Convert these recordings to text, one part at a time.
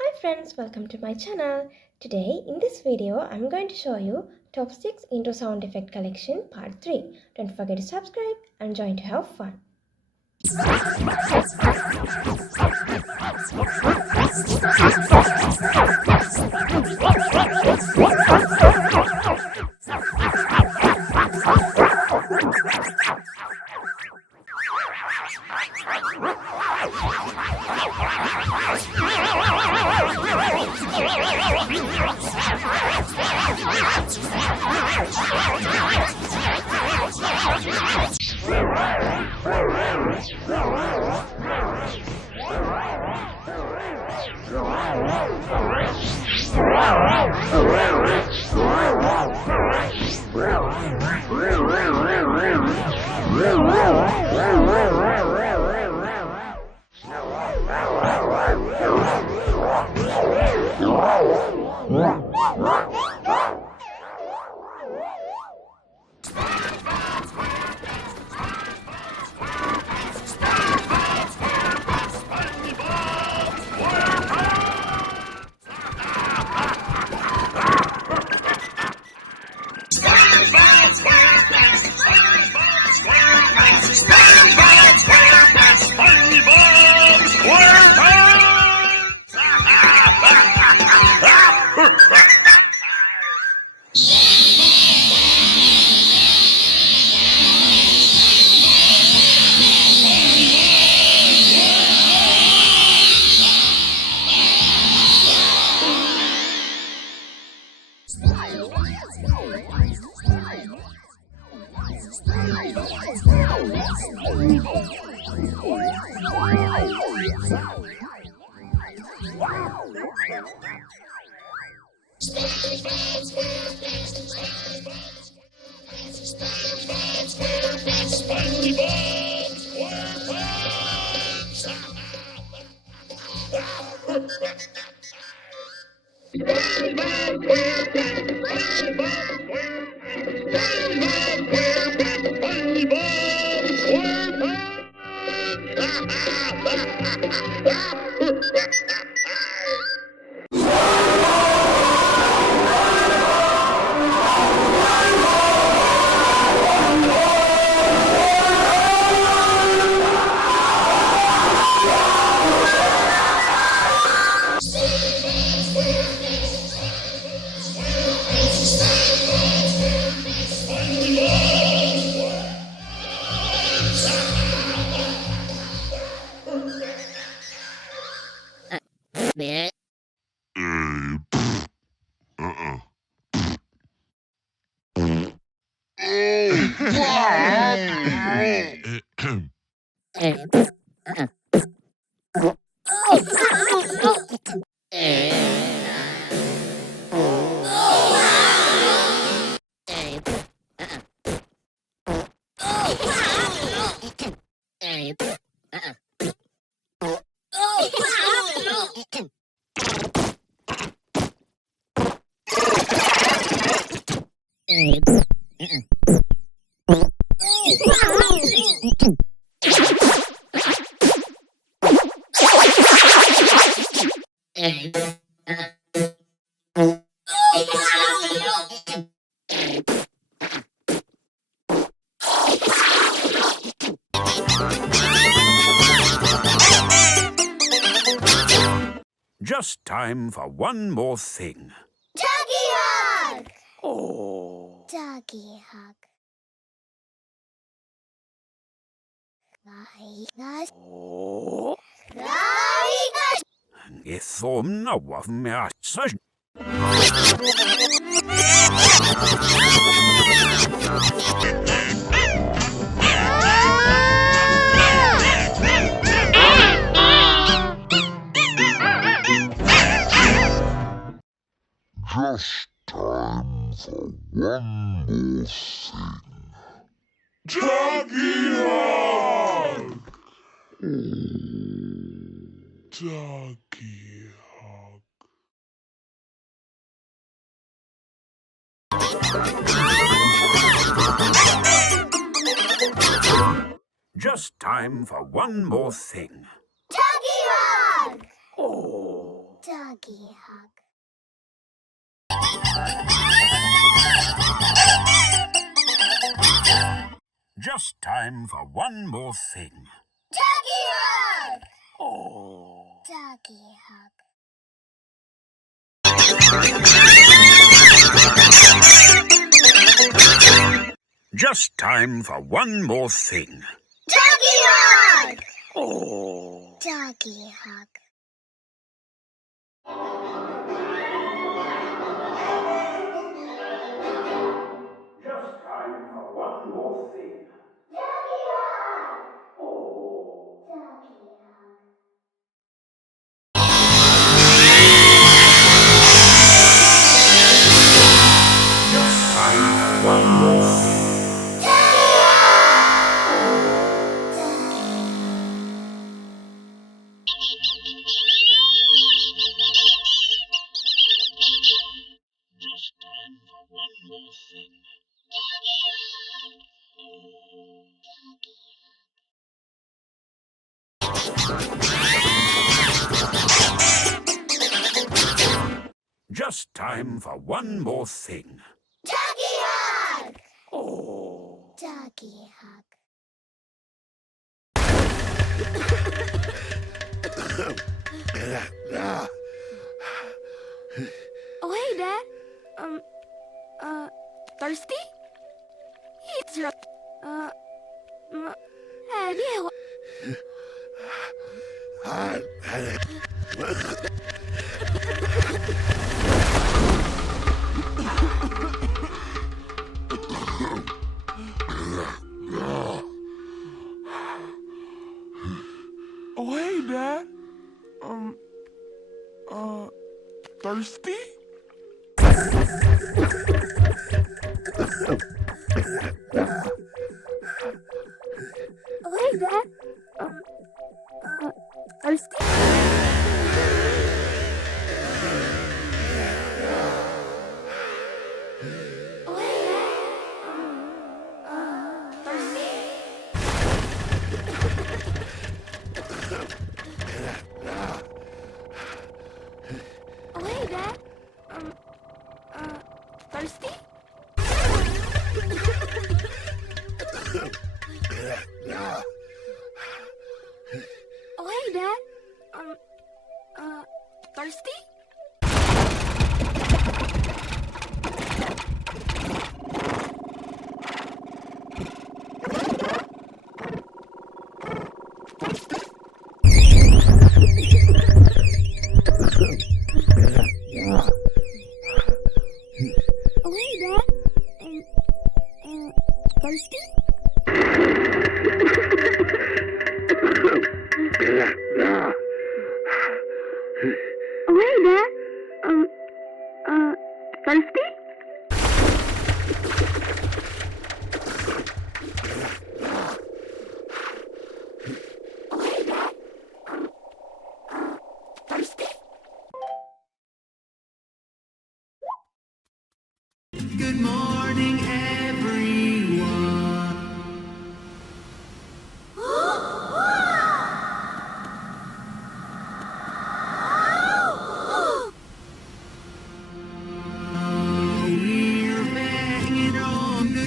Hi friends, welcome to my channel. Today in this video I'm going to show you top 6 intro sound effect collection part 3. Don't forget to subscribe and join to have fun. Just time for one more thing. Duggee hug! Oh. Duggee hug. Oh. Raigas! Ithom na waf me asas. Just time for one more thing. Duggee hug! Duggee hug. Just time for one more thing. Duggee hug! Oh. Duggee hug. Just time for one more thing. Duggee hug. Oh. Duggee hug. Just time for one more thing. Duggee hug. Oh. Duggee hug. Just time for one more thing. Duggee hug. Oh. Duggee hug. Just time for one more thing. Just time for one more thing. Just time for one more thing. Duggee hug. Oh. Duggee hug. Oh, hey, Dad. Thirsty? It's like, yeah. Oh, hey, Dad. Thirsty? Oh, hey, Dad. Thirsty? Oh, hey, Dad. Thirsty? Oh, hey, Dad. Thirsty? Oh, hey, Dad. Thirsty? Oh, hey, Dad. Thirsty? Oh, hey, Dad. Thirsty? Oh, hey, Dad. Thirsty? Good morning, everyone. We're banging on the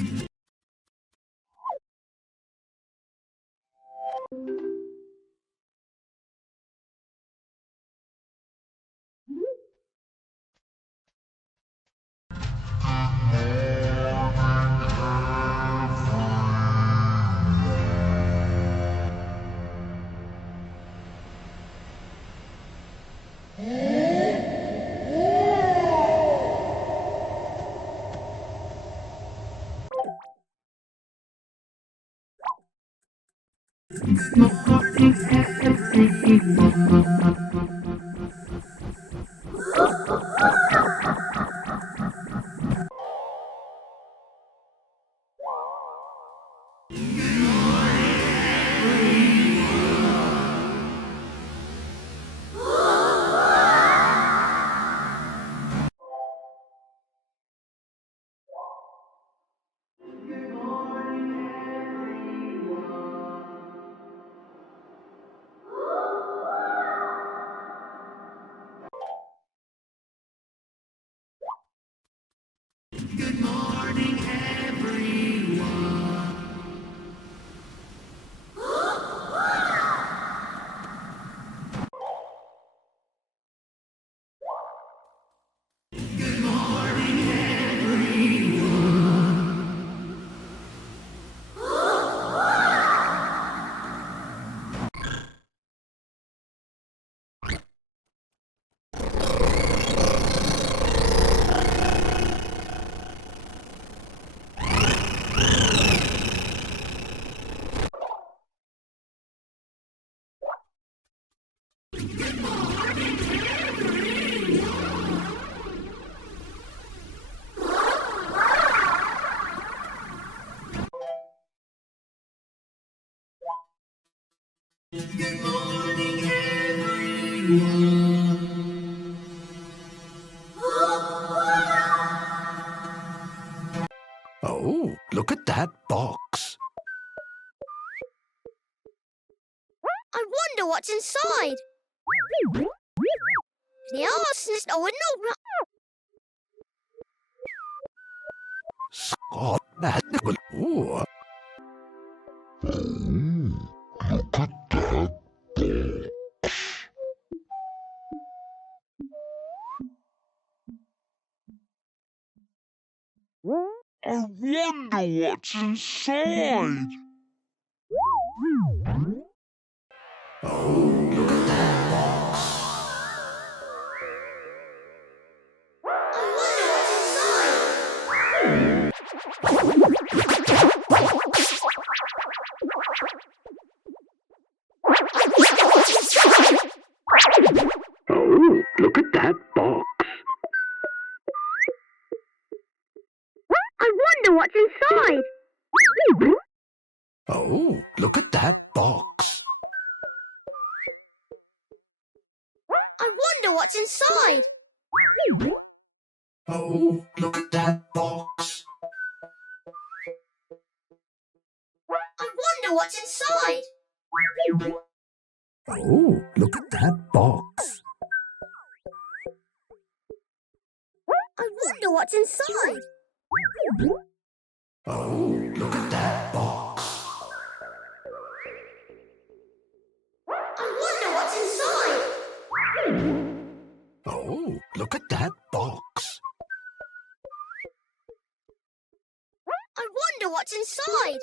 Good morning, everyone. Oh, look at that box. I wonder what's inside. The arsonist. Oh, no. Scott, that. Ooh. Look at that box. I wonder what's inside. Oh, look at that box. I wonder what's inside. Oh, look at that box. I wonder what's inside. Oh, look at that box. I wonder what's inside. Oh, look at that box. I wonder what's inside. Oh, look at that box. I wonder what's inside. Oh, look at that box. I wonder what's inside.